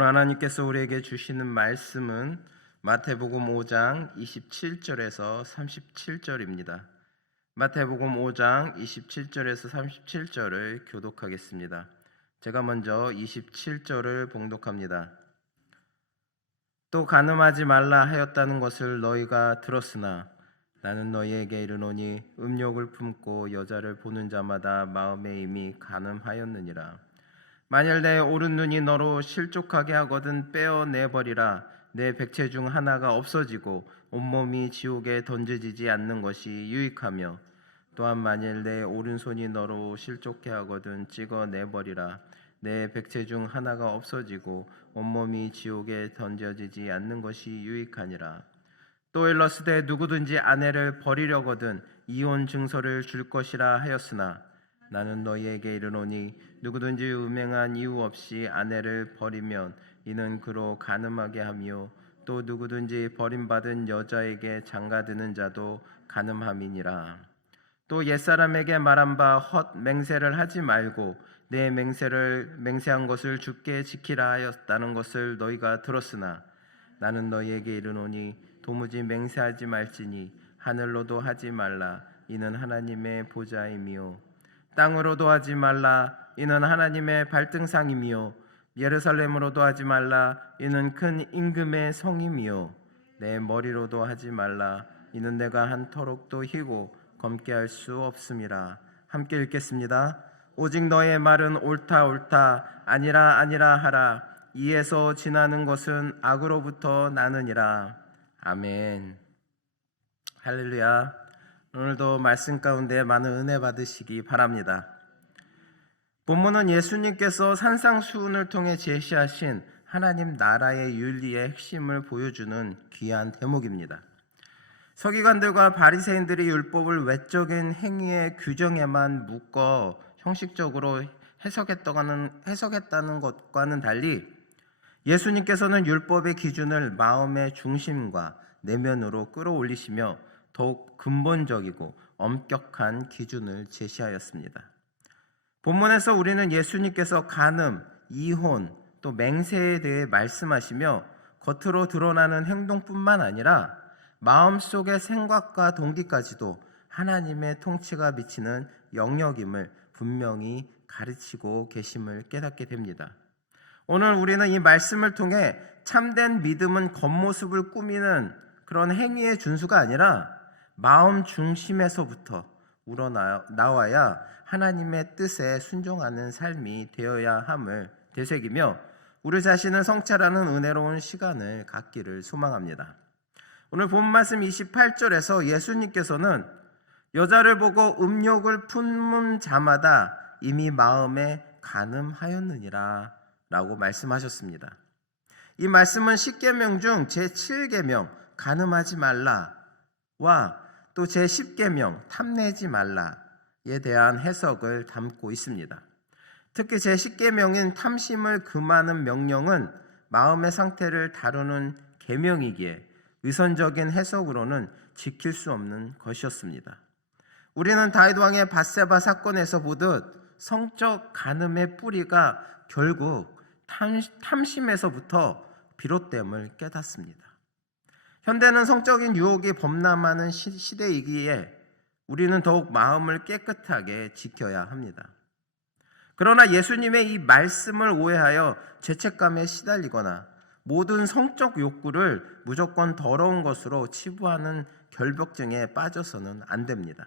오늘 하나님께서 우리에게 주시는 말씀은 마태복음 5장 27절에서 37절입니다. 마태복음 5장 27절에서 37절을 교독하겠습니다. 제가 먼저 27절을 봉독합니다. 또 간음하지 말라 하였다는 것을 너희가 들었으나 나는 너희에게 이르노니 음욕을 품고 여자를 보는 자마다 마음에 이미 간음하였느니라. 만일 내 오른 눈이 너로 실족하게 하거든 빼어내버리라. 내 백체 중 하나가 없어지고 온몸이 지옥에 던져지지 않는 것이 유익하며, 또한 만일 내 오른손이 너로 실족해 하거든 찍어내버리라. 내 백체 중 하나가 없어지고 온몸이 지옥에 던져지지 않는 것이 유익하니라. 또 일러스되 누구든지 아내를 버리려거든 이혼 증서를 줄 것이라 하였으나 나는 너희에게 이르노니 누구든지 음행한 이유 없이 아내를 버리면 이는 그로 간음하게 하며, 또 누구든지 버림받은 여자에게 장가드는 자도 간음함이니라. 또 옛사람에게 말한 바 헛 맹세를 하지 말고 내 맹세한 것을 주께 지키라 하였다는 것을 너희가 들었으나 나는 너희에게 이르노니 도무지 맹세하지 말지니 하늘로도 하지 말라. 이는 하나님의 보좌이며, 땅으로도 하지 말라. 이는 하나님의 발등상이며, 예루살렘으로도 하지 말라. 이는 큰 임금의 성이며, 내 머리로도 하지 말라. 이는 내가 한터록도 희고 검게 할 수 없음이라. 함께 읽겠습니다. 오직 너의 말은 옳다 옳다 아니라 아니라 하라. 이에서 지나는 것은 악으로부터 나느니라. 아멘. 할렐루야. 오늘도 말씀 가운데 많은 은혜 받으시기 바랍니다. 본문은 예수님께서 산상수훈을 통해 제시하신 하나님 나라의 윤리의 핵심을 보여주는 귀한 대목입니다. 서기관들과 바리새인들이 율법을 외적인 행위의 규정에만 묶어 형식적으로 해석했다는 것과는 달리 예수님께서는 율법의 기준을 마음의 중심과 내면으로 끌어올리시며 더욱 근본적이고 엄격한 기준을 제시하였습니다. 본문에서 우리는 예수님께서 간음, 이혼, 또 맹세에 대해 말씀하시며 겉으로 드러나는 행동뿐만 아니라 마음속의 생각과 동기까지도 하나님의 통치가 미치는 영역임을 분명히 가르치고 계심을 깨닫게 됩니다. 오늘 우리는 이 말씀을 통해 참된 믿음은 겉모습을 꾸미는 그런 행위의 준수가 아니라 마음 중심에서부터 우러나와야 하나님의 뜻에 순종하는 삶이 되어야 함을 되새기며 우리 자신을 성찰하는 은혜로운 시간을 갖기를 소망합니다. 오늘 본 말씀 28절에서 예수님께서는 여자를 보고 음욕을 품은 자마다 이미 마음에 간음하였느니라 라고 말씀하셨습니다. 이 말씀은 10계명 중 제7계명 간음하지 말라와 또 제10계명 탐내지 말라에 대한 해석을 담고 있습니다. 특히 제10계명인 탐심을 금하는 명령은 마음의 상태를 다루는 계명이기에 위선적인 해석으로는 지킬 수 없는 것이었습니다. 우리는 다윗 왕의 밧세바 사건에서 보듯 성적 간음의 뿌리가 결국 탐심에서부터 비롯됨을 깨닫습니다. 현대는 성적인 유혹이 범람하는 시대이기에 우리는 더욱 마음을 깨끗하게 지켜야 합니다. 그러나 예수님의 이 말씀을 오해하여 죄책감에 시달리거나 모든 성적 욕구를 무조건 더러운 것으로 치부하는 결벽증에 빠져서는 안 됩니다.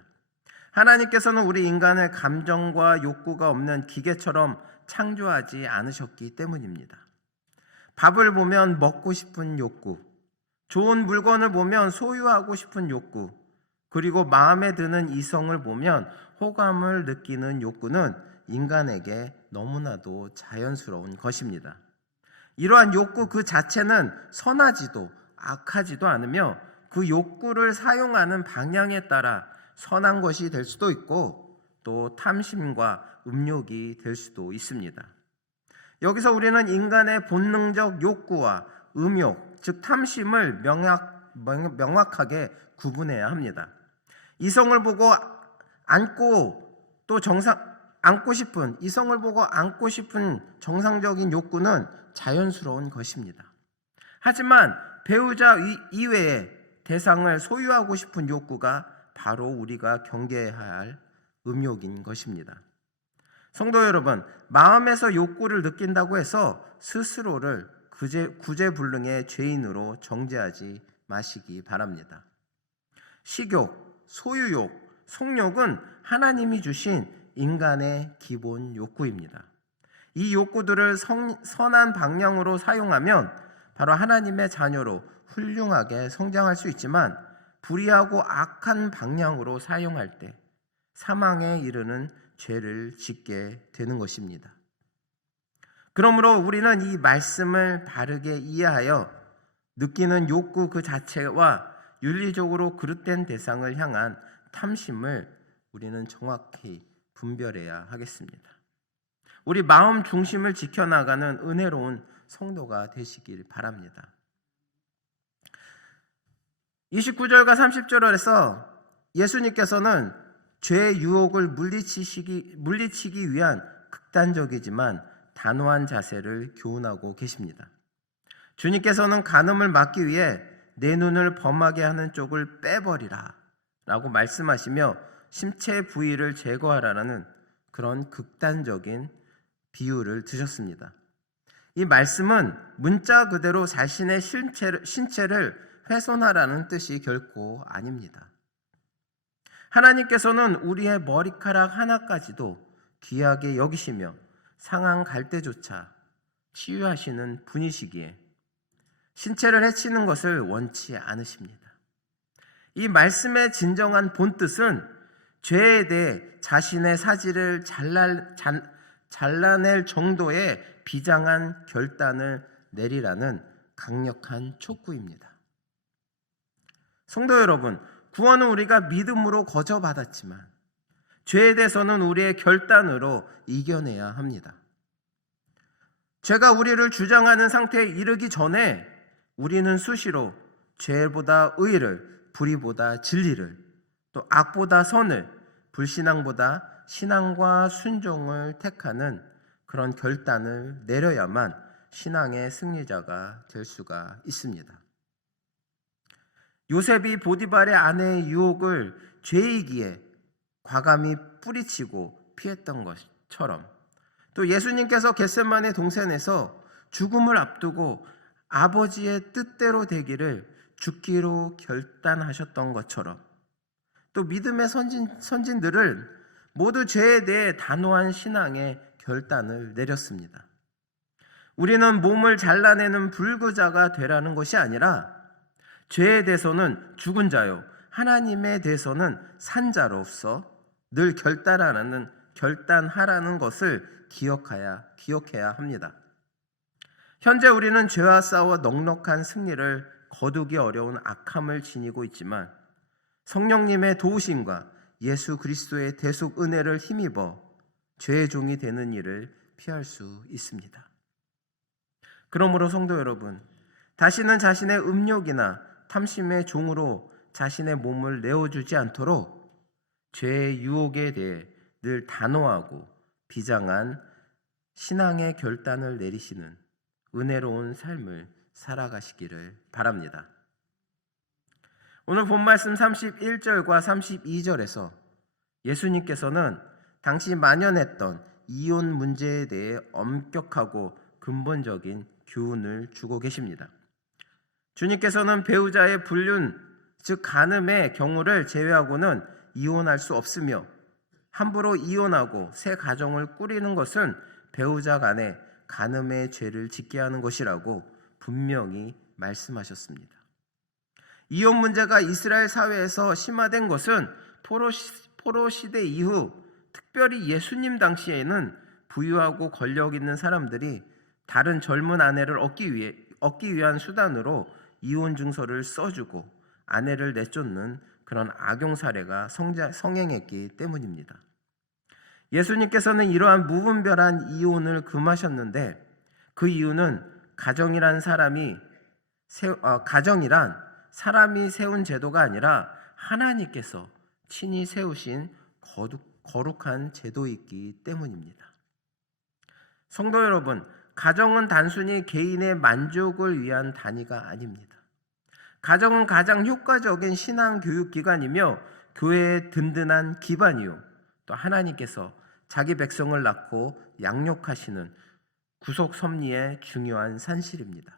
하나님께서는 우리 인간을 감정과 욕구가 없는 기계처럼 창조하지 않으셨기 때문입니다. 밥을 보면 먹고 싶은 욕구, 좋은 물건을 보면 소유하고 싶은 욕구, 그리고 마음에 드는 이성을 보면 호감을 느끼는 욕구는 인간에게 너무나도 자연스러운 것입니다. 이러한 욕구 그 자체는 선하지도 악하지도 않으며 그 욕구를 사용하는 방향에 따라 선한 것이 될 수도 있고 또 탐심과 음욕이 될 수도 있습니다. 여기서 우리는 인간의 본능적 욕구와 음욕, 즉 탐심을 명확하게 구분해야 합니다. 이성을 보고 안고 또 안고 싶은, 이성을 보고 안고 싶은 정상적인 욕구는 자연스러운 것입니다. 하지만 배우자 이외에 대상을 소유하고 싶은 욕구가 바로 우리가 경계해야 할 음욕인 것입니다. 성도 여러분, 마음에서 욕구를 느낀다고 해서 스스로를 구제불능의 죄인으로 정죄하지 마시기 바랍니다. 식욕, 소유욕, 속욕은 하나님이 주신 인간의 기본 욕구입니다. 이 욕구들을 선한 방향으로 사용하면 바로 하나님의 자녀로 훌륭하게 성장할 수 있지만, 불의하고 악한 방향으로 사용할 때 사망에 이르는 죄를 짓게 되는 것입니다. 그러므로 우리는 이 말씀을 바르게 이해하여 느끼는 욕구 그 자체와 윤리적으로 그릇된 대상을 향한 탐심을 우리는 정확히 분별해야 하겠습니다. 우리 마음 중심을 지켜나가는 은혜로운 성도가 되시길 바랍니다. 29절과 30절에서 예수님께서는 죄의 유혹을 물리치기 위한 극단적이지만 단호한 자세를 교훈하고 계십니다. 주님께서는 간음을 막기 위해 내 눈을 범하게 하는 쪽을 빼버리라 라고 말씀하시며 심체 부위를 제거하라는 그런 극단적인 비유를 드셨습니다. 이 말씀은 문자 그대로 자신의 신체를 훼손하라는 뜻이 결코 아닙니다. 하나님께서는 우리의 머리카락 하나까지도 귀하게 여기시며 상한 갈 때조차 치유하시는 분이시기에 신체를 해치는 것을 원치 않으십니다. 이 말씀의 진정한 본뜻은 죄에 대해 자신의 사지를 잘라낼 정도의 비장한 결단을 내리라는 강력한 촉구입니다. 성도 여러분, 구원은 우리가 믿음으로 거저받았지만 죄에 대해서는 우리의 결단으로 이겨내야 합니다. 죄가 우리를 주장하는 상태에 이르기 전에 우리는 수시로 죄보다 의를, 불의보다 진리를, 또 악보다 선을, 불신앙보다 신앙과 순종을 택하는 그런 결단을 내려야만 신앙의 승리자가 될 수가 있습니다. 요셉이 보디발의 아내의 유혹을 죄이기에 과감히 뿌리치고 피했던 것처럼, 또 예수님께서 겟세마네 동산에서 죽음을 앞두고 아버지의 뜻대로 되기를 죽기로 결단하셨던 것처럼, 또 믿음의 선진들을 모두 죄에 대해 단호한 신앙의 결단을 내렸습니다. 우리는 몸을 잘라내는 불구자가 되라는 것이 아니라 죄에 대해서는 죽은 자요, 하나님에 대해서는 산 자로서 늘 결단하라는 것을 기억해야 합니다. 현재 우리는 죄와 싸워 넉넉한 승리를 거두기 어려운 악함을 지니고 있지만 성령님의 도우심과 예수 그리스도의 대속 은혜를 힘입어 죄의 종이 되는 일을 피할 수 있습니다. 그러므로 성도 여러분, 다시는 자신의 음욕이나 탐심의 종으로 자신의 몸을 내어주지 않도록 죄의 유혹에 대해 늘 단호하고 비장한 신앙의 결단을 내리시는 은혜로운 삶을 살아가시기를 바랍니다. 오늘 본 말씀 31절과 32절에서 예수님께서는 당시 만연했던 이혼 문제에 대해 엄격하고 근본적인 교훈을 주고 계십니다. 주님께서는 배우자의 불륜, 즉 간음의 경우를 제외하고는 이혼할 수 없으며, 함부로 이혼하고 새 가정을 꾸리는 것은 배우자 간에 간음의 죄를 짓게 하는 것이라고 분명히 말씀하셨습니다. 이혼 문제가 이스라엘 사회에서 심화된 것은 포로 시대 이후, 특별히 예수님 당시에는 부유하고 권력 있는 사람들이 다른 젊은 아내를 얻기 위한 수단으로 이혼 증서를 써주고 아내를 내쫓는 그런 악용 사례가 성행했기 때문입니다. 예수님께서는 이러한 무분별한 이혼을 금하셨는데, 그 이유는 가정이란 사람이 세운 제도가 아니라 하나님께서 친히 세우신 거룩한 제도이기 때문입니다. 성도 여러분, 가정은 단순히 개인의 만족을 위한 단위가 아닙니다. 가정은 가장 효과적인 신앙 교육 기관이며 교회의 든든한 기반이요, 또 하나님께서 자기 백성을 낳고 양육하시는 구속 섭리의 중요한 산실입니다.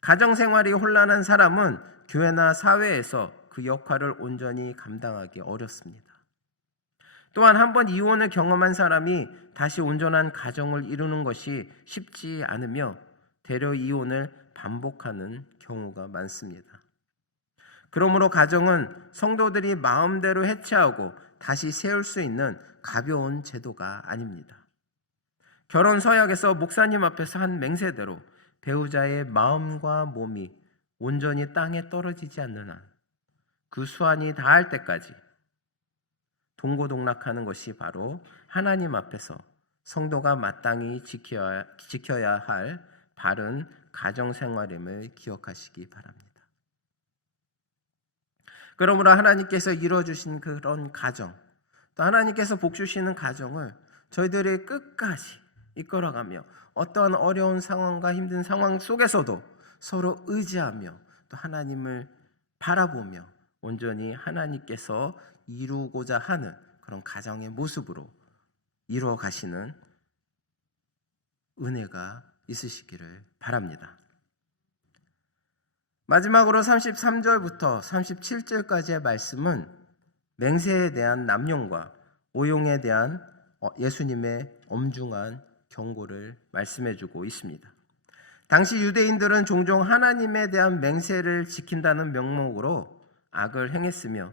가정 생활이 혼란한 사람은 교회나 사회에서 그 역할을 온전히 감당하기 어렵습니다. 또한 한번 이혼을 경험한 사람이 다시 온전한 가정을 이루는 것이 쉽지 않으며 되려 이혼을 반복하는 경우가 많습니다. 그러므로 가정은 성도들이 마음대로 해체하고 다시 세울 수 있는 가벼운 제도가 아닙니다. 결혼 서약에서 목사님 앞에서 한 맹세대로 배우자의 마음과 몸이 온전히 땅에 떨어지지 않는 한 그 수완이 닿을 때까지 동고동락하는 것이 바로 하나님 앞에서 성도가 마땅히 지켜야 할 바른 가정생활임을 기억하시기 바랍니다. 그러므로 하나님께서 이루어주신 그런 가정, 또 하나님께서 복 주시는 가정을 저희들이 끝까지 이끌어가며 어떠한 어려운 상황과 힘든 상황 속에서도 서로 의지하며 또 하나님을 바라보며 온전히 하나님께서 이루고자 하는 그런 가정의 모습으로 이루어 가시는 은혜가 있으시기를 바랍니다. 마지막으로 33절부터 37절까지의 말씀은 맹세에 대한 남용과 오용에 대한 예수님의 엄중한 경고를 말씀해주고 있습니다. 당시 유대인들은 종종 하나님에 대한 맹세를 지킨다는 명목으로 악을 행했으며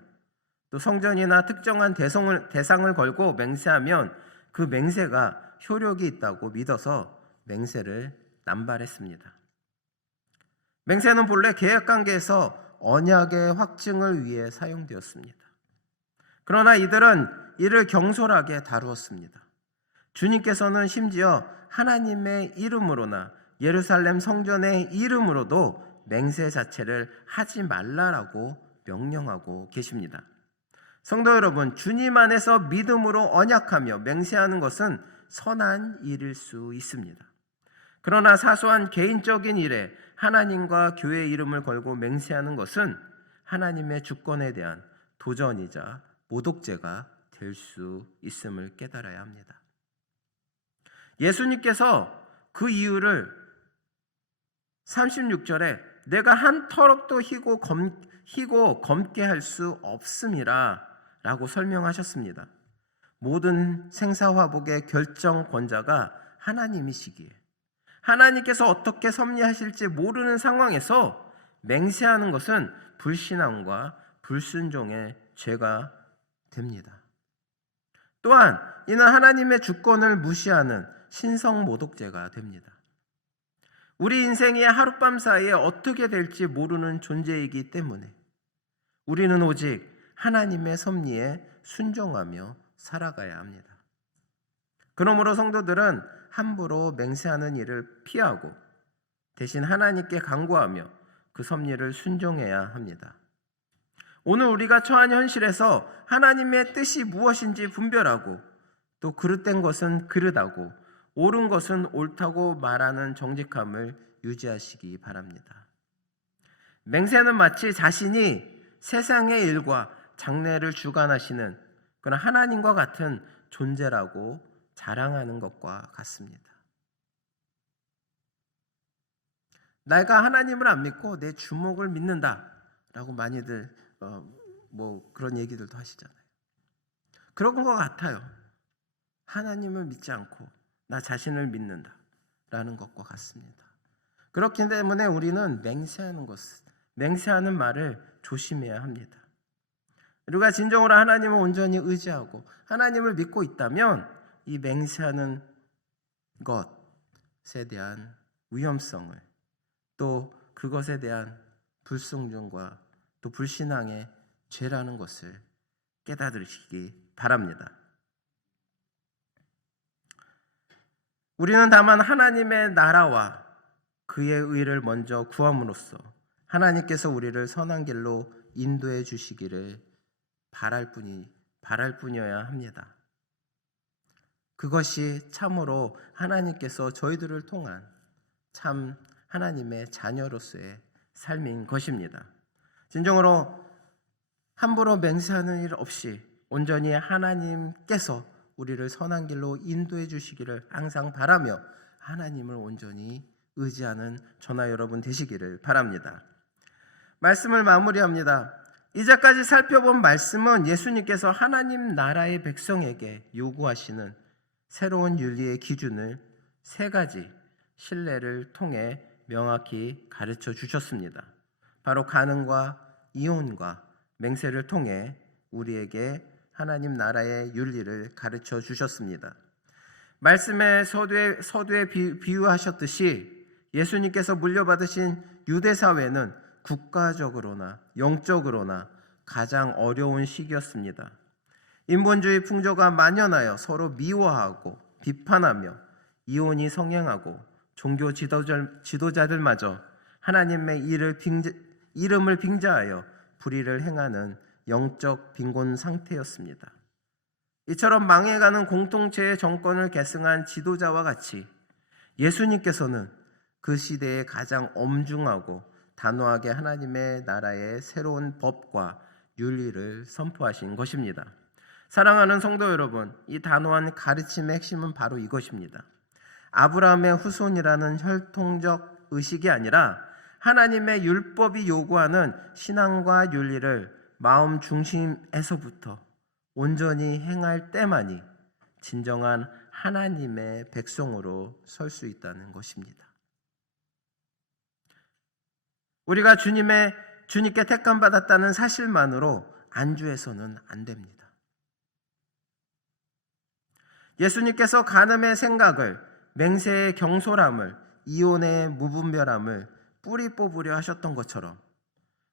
또 성전이나 특정한 대상을 걸고 맹세하면 그 맹세가 효력이 있다고 믿어서 맹세를 남발했습니다. 맹세는 본래 계약관계에서 언약의 확증을 위해 사용되었습니다. 그러나 이들은 이를 경솔하게 다루었습니다. 주님께서는 심지어 하나님의 이름으로나 예루살렘 성전의 이름으로도 맹세 자체를 하지 말라라고 명령하고 계십니다. 성도 여러분, 주님 안에서 믿음으로 언약하며 맹세하는 것은 선한 일일 수 있습니다. 그러나 사소한 개인적인 일에 하나님과 교회의 이름을 걸고 맹세하는 것은 하나님의 주권에 대한 도전이자 모독죄가 될 수 있음을 깨달아야 합니다. 예수님께서 그 이유를 36절에 내가 한 터럭도 희고 검게 할 수 없음이라 라고 설명하셨습니다. 모든 생사화복의 결정권자가 하나님이시기에 하나님께서 어떻게 섭리하실지 모르는 상황에서 맹세하는 것은 불신앙과 불순종의 죄가 됩니다. 또한 이는 하나님의 주권을 무시하는 신성모독죄가 됩니다. 우리 인생이 하룻밤 사이에 어떻게 될지 모르는 존재이기 때문에 우리는 오직 하나님의 섭리에 순종하며 살아가야 합니다. 그러므로 성도들은 함부로 맹세하는 일을 피하고 대신 하나님께 간구하며 그 섭리를 순종해야 합니다. 오늘 우리가 처한 현실에서 하나님의 뜻이 무엇인지 분별하고 또 그릇된 것은 그릇하고 옳은 것은 옳다고 말하는 정직함을 유지하시기 바랍니다. 맹세는 마치 자신이 세상의 일과 장래를 주관하시는 그런 하나님과 같은 존재라고 자랑하는 것과 같습니다. 내가 하나님을 안 믿고 내 주먹을 믿는다라고 많이들 그런 얘기들도 하시잖아요. 그런 것 같아요. 하나님을 믿지 않고 나 자신을 믿는다라는 것과 같습니다. 그렇기 때문에 우리는 맹세하는 말을 조심해야 합니다. 우리가 진정으로 하나님을 온전히 의지하고 하나님을 믿고 있다면 이 맹세하는 것에 대한 위험성을 또 그것에 대한 불순종과 또 불신앙의 죄라는 것을 깨달으시기 바랍니다. 우리는 다만 하나님의 나라와 그의 의를 먼저 구함으로써 하나님께서 우리를 선한 길로 인도해 주시기를 바랄 바랄 뿐이어야 합니다. 그것이 참으로 하나님께서 저희들을 통한 참 하나님의 자녀로서의 삶인 것입니다. 진정으로 함부로 맹세하는 일 없이 온전히 하나님께서 우리를 선한 길로 인도해 주시기를 항상 바라며 하나님을 온전히 의지하는 저나 여러분 되시기를 바랍니다. 말씀을 마무리합니다. 이제까지 살펴본 말씀은 예수님께서 하나님 나라의 백성에게 요구하시는 새로운 윤리의 기준을 세 가지 신뢰를 통해 명확히 가르쳐 주셨습니다. 바로 간음과 이혼과 맹세를 통해 우리에게 하나님 나라의 윤리를 가르쳐 주셨습니다. 말씀의 서두에 비유하셨듯이 예수님께서 물려받으신 유대 사회는 국가적으로나 영적으로나 가장 어려운 시기였습니다. 인본주의 풍조가 만연하여 서로 미워하고 비판하며 이혼이 성행하고 종교 지도자들마저 하나님의 이름을 빙자하여 불의를 행하는 영적 빈곤 상태였습니다. 이처럼 망해가는 공동체의 정권을 계승한 지도자와 같이 예수님께서는 그 시대에 가장 엄중하고 단호하게 하나님의 나라의 새로운 법과 윤리를 선포하신 것입니다. 사랑하는 성도 여러분, 이 단호한 가르침의 핵심은 바로 이것입니다. 아브라함의 후손이라는 혈통적 의식이 아니라 하나님의 율법이 요구하는 신앙과 윤리를 마음 중심에서부터 온전히 행할 때만이 진정한 하나님의 백성으로 설 수 있다는 것입니다. 우리가 주님께 택감 받았다는 사실만으로 안주해서는 안 됩니다. 예수님께서 간음의 생각을, 맹세의 경솔함을, 이혼의 무분별함을 뿌리 뽑으려 하셨던 것처럼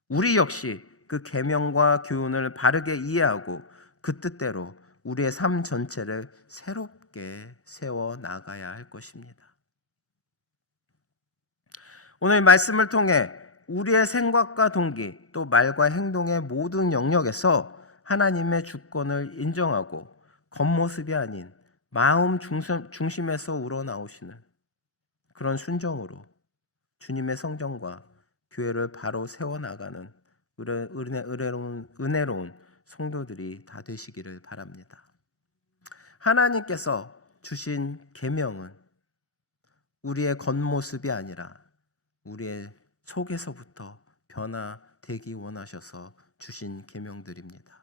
우리 역시 그 계명과 교훈을 바르게 이해하고 그 뜻대로 우리의 삶 전체를 새롭게 세워 나가야 할 것입니다. 오늘 말씀을 통해 우리의 생각과 동기 또 말과 행동의 모든 영역에서 하나님의 주권을 인정하고 겉모습이 아닌 마음 중심에서 우러나오시는 그런 순종으로 주님의 성전과 교회를 바로 세워나가는 은혜로운 성도들이 다 되시기를 바랍니다. 하나님께서 주신 계명은 우리의 겉모습이 아니라 우리의 속에서부터 변화되기 원하셔서 주신 계명들입니다.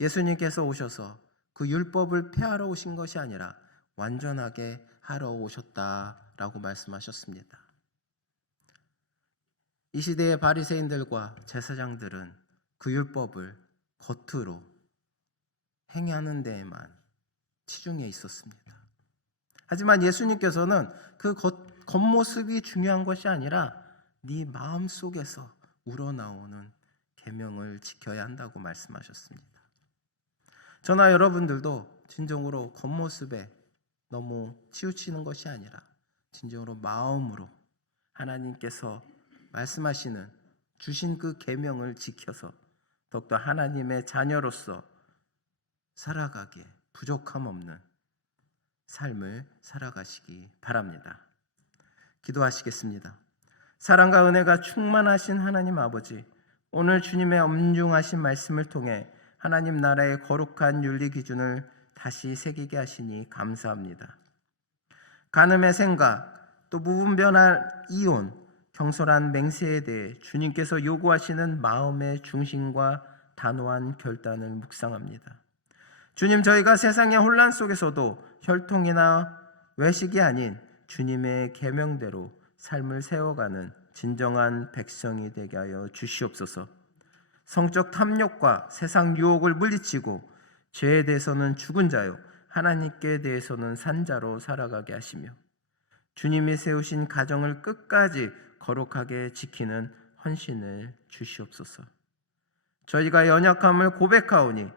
예수님께서 오셔서 그 율법을 폐하러 오신 것이 아니라 완전하게 하러 오셨다라고 말씀하셨습니다. 이 시대의 바리새인들과 제사장들은 그 율법을 겉으로 행하는 데에만 치중해 있었습니다. 하지만 예수님께서는 그 겉모습이 중요한 것이 아니라 네 마음 속에서 우러나오는 계명을 지켜야 한다고 말씀하셨습니다. 저나 여러분들도 진정으로 겉모습에 너무 치우치는 것이 아니라 진정으로 마음으로 하나님께서 말씀하시는 주신 그 계명을 지켜서 더욱더 하나님의 자녀로서 살아가기에 부족함 없는 삶을 살아가시기 바랍니다. 기도하시겠습니다. 사랑과 은혜가 충만하신 하나님 아버지, 오늘 주님의 엄중하신 말씀을 통해 하나님 나라의 거룩한 윤리 기준을 다시 새기게 하시니 감사합니다. 간음의 생각, 또 무분별한 이혼, 경솔한 맹세에 대해 주님께서 요구하시는 마음의 중심과 단호한 결단을 묵상합니다. 주님, 저희가 세상의 혼란 속에서도 혈통이나 외식이 아닌 주님의 계명대로 삶을 세워가는 진정한 백성이 되게 하여 주시옵소서. 성적 탐욕과 세상 유혹을 물리치고 죄에 대해서는 죽은 자요 하나님께 대해서는 산 자로 살아가게 하시며 주님이 세우신 가정을 끝까지 거룩하게 지키는 헌신을 주시옵소서. 저희가 연약함을 고백하오니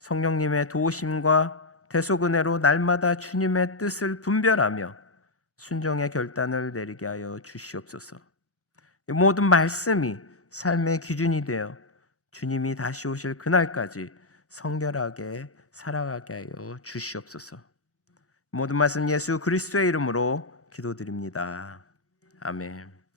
성령님의 도우심과 대속은혜로 날마다 주님의 뜻을 분별하며 순종의 결단을 내리게 하여 주시옵소서. 이 모든 말씀이 삶의 기준이 되어 주님이 다시 오실 그날까지 성결하게 살아가게 하여 주시옵소서. 모든 말씀 예수 그리스도의 이름으로 기도드립니다. 아멘.